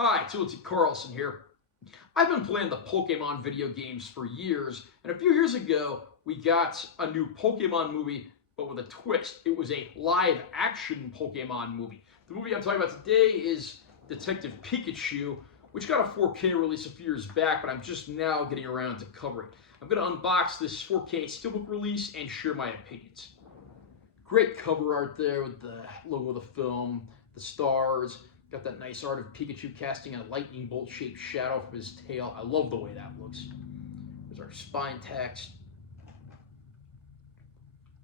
Hi, Tilty Carlson here. I've been playing the Pokemon video games for years, and a few years ago, we got a new Pokemon movie, but with a twist. It was a live-action Pokemon movie. The movie I'm talking about today is Detective Pikachu, which got a 4K release a few years back, but I'm just now getting around to covering it. I'm going to unbox this 4K Steelbook release and share my opinions. Great cover art there with the logo of the film, the stars. Got that nice art of Pikachu casting a lightning bolt-shaped shadow from his tail. I love the way that looks. There's our spine text.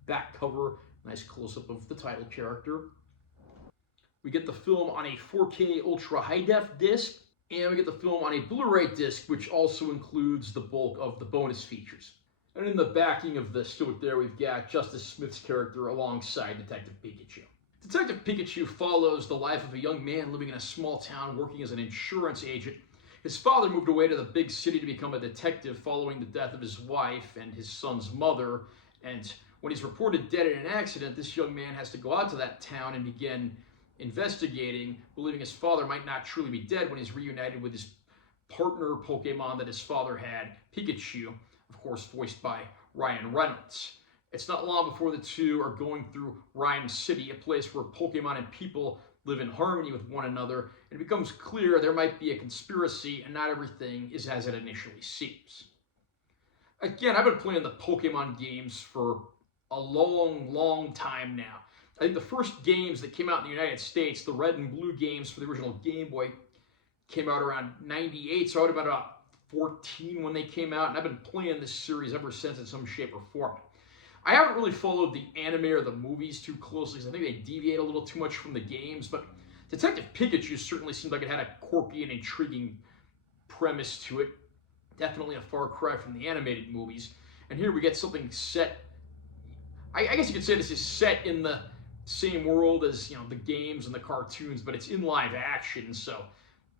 Back cover, nice close-up of the title character. We get the film on a 4K Ultra High-Def disc, and we get the film on a Blu-ray disc, which also includes the bulk of the bonus features. And in the backing of the Steelbook there, we've got Justice Smith's character alongside Detective Pikachu. Detective Pikachu follows the life of a young man living in a small town working as an insurance agent. His father moved away to the big city to become a detective following the death of his wife and his son's mother. And when he's reported dead in an accident, this young man has to go out to that town and begin investigating, believing his father might not truly be dead when he's reunited with his partner Pokemon that his father had, Pikachu, of course voiced by Ryan Reynolds. It's not long before the two are going through Rhyme City, a place where Pokemon and people live in harmony with one another, and it becomes clear there might be a conspiracy and not everything is as it initially seems. Again, I've been playing the Pokemon games for a long time now. I think the first games that came out in the United States, the red and blue games for the original Game Boy, came out around '98, so I would have been about 14 when they came out, and I've been playing this series ever since in some shape or form. I haven't really followed the anime or the movies too closely because I think they deviate a little too much from the games, but Detective Pikachu certainly seemed like it had a quirky and intriguing premise to it. Definitely a far cry from the animated movies. And here we get something set, I guess you could say this is set in the same world as, the games and the cartoons, but it's in live action, so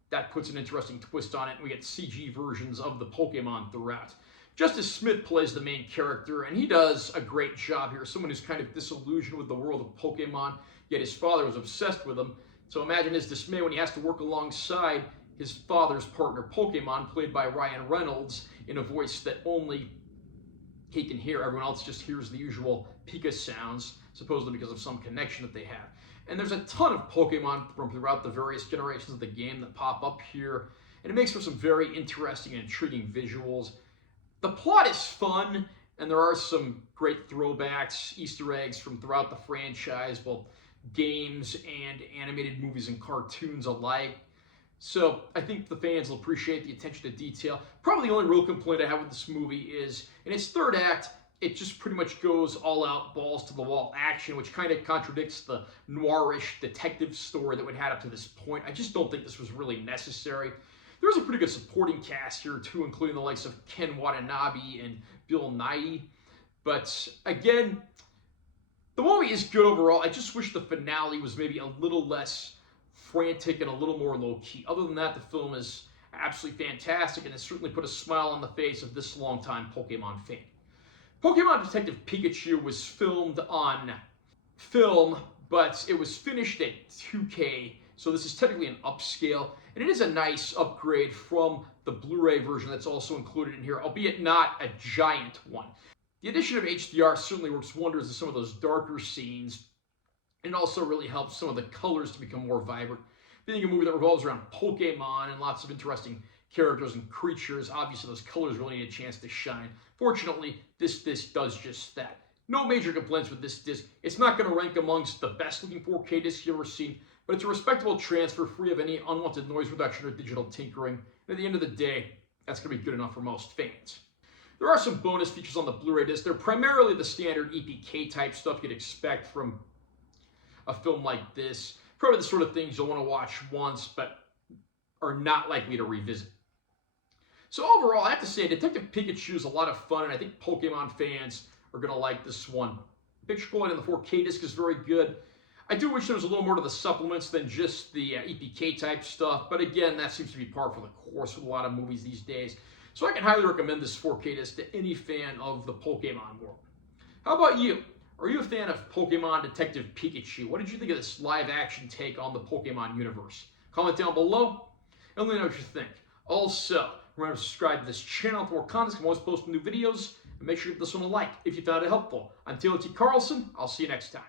that puts an interesting twist on it. We get CG versions of the Pokemon throughout. Justice Smith plays the main character, and he does a great job here. Someone who's kind of disillusioned with the world of Pokemon, yet his father was obsessed with him. So imagine his dismay when he has to work alongside his father's partner Pokemon, played by Ryan Reynolds, in a voice that only he can hear. Everyone else just hears the usual Pika sounds, supposedly because of some connection that they have. And there's a ton of Pokemon from throughout the various generations of the game that pop up here, and it makes for some very interesting and intriguing visuals. The plot is fun, and there are some great throwbacks, Easter eggs from throughout the franchise, both games and animated movies and cartoons alike. So I think the fans will appreciate the attention to detail. Probably the only real complaint I have with this movie is, in its third act, it just pretty much goes all out, balls to the wall action, which kind of contradicts the noirish detective story that we'd had up to this point. I just don't think this was really necessary. There's a pretty good supporting cast here too, including the likes of Ken Watanabe and Bill Nighy. But again, the movie is good overall. I just wish the finale was maybe a little less frantic and a little more low-key. Other than that, the film is absolutely fantastic and has certainly put a smile on the face of this longtime Pokemon fan. Pokemon Detective Pikachu was filmed on film, but it was finished at 2K, so this is technically an upscale, and it is a nice upgrade from the Blu-ray version that's also included in here, albeit not a giant one. The addition of HDR certainly works wonders in some of those darker scenes, and also really helps some of the colors to become more vibrant. Being a movie that revolves around Pokemon and lots of interesting characters and creatures, obviously those colors really need a chance to shine. Fortunately, this disc does just that. No major complaints with this disc. It's not going to rank amongst the best looking 4K discs you've ever seen, but it's a respectable transfer free of any unwanted noise reduction or digital tinkering. And at the end of the day, that's going to be good enough for most fans. There are some bonus features on the Blu-ray disc. They're primarily the standard EPK type stuff you'd expect from a film like this. Probably the sort of things you'll want to watch once, but are not likely to revisit. So overall, I have to say, Detective Pikachu is a lot of fun, and I think Pokemon fans are going to like this one. Picture quality on the 4K disc is very good. I do wish there was a little more to the supplements than just the EPK type stuff, but again, that seems to be par for the course with a lot of movies these days. So I can highly recommend this 4K disc to any fan of the Pokemon world. How about you? Are you a fan of Pokemon Detective Pikachu? What did you think of this live-action take on the Pokemon universe? Comment down below. and let me know what you think. Also, remember to subscribe to this channel for more content. I'm always posting new videos, and make sure you give this one a like if you found it helpful. I'm Taylor T. Carlson. I'll see you next time.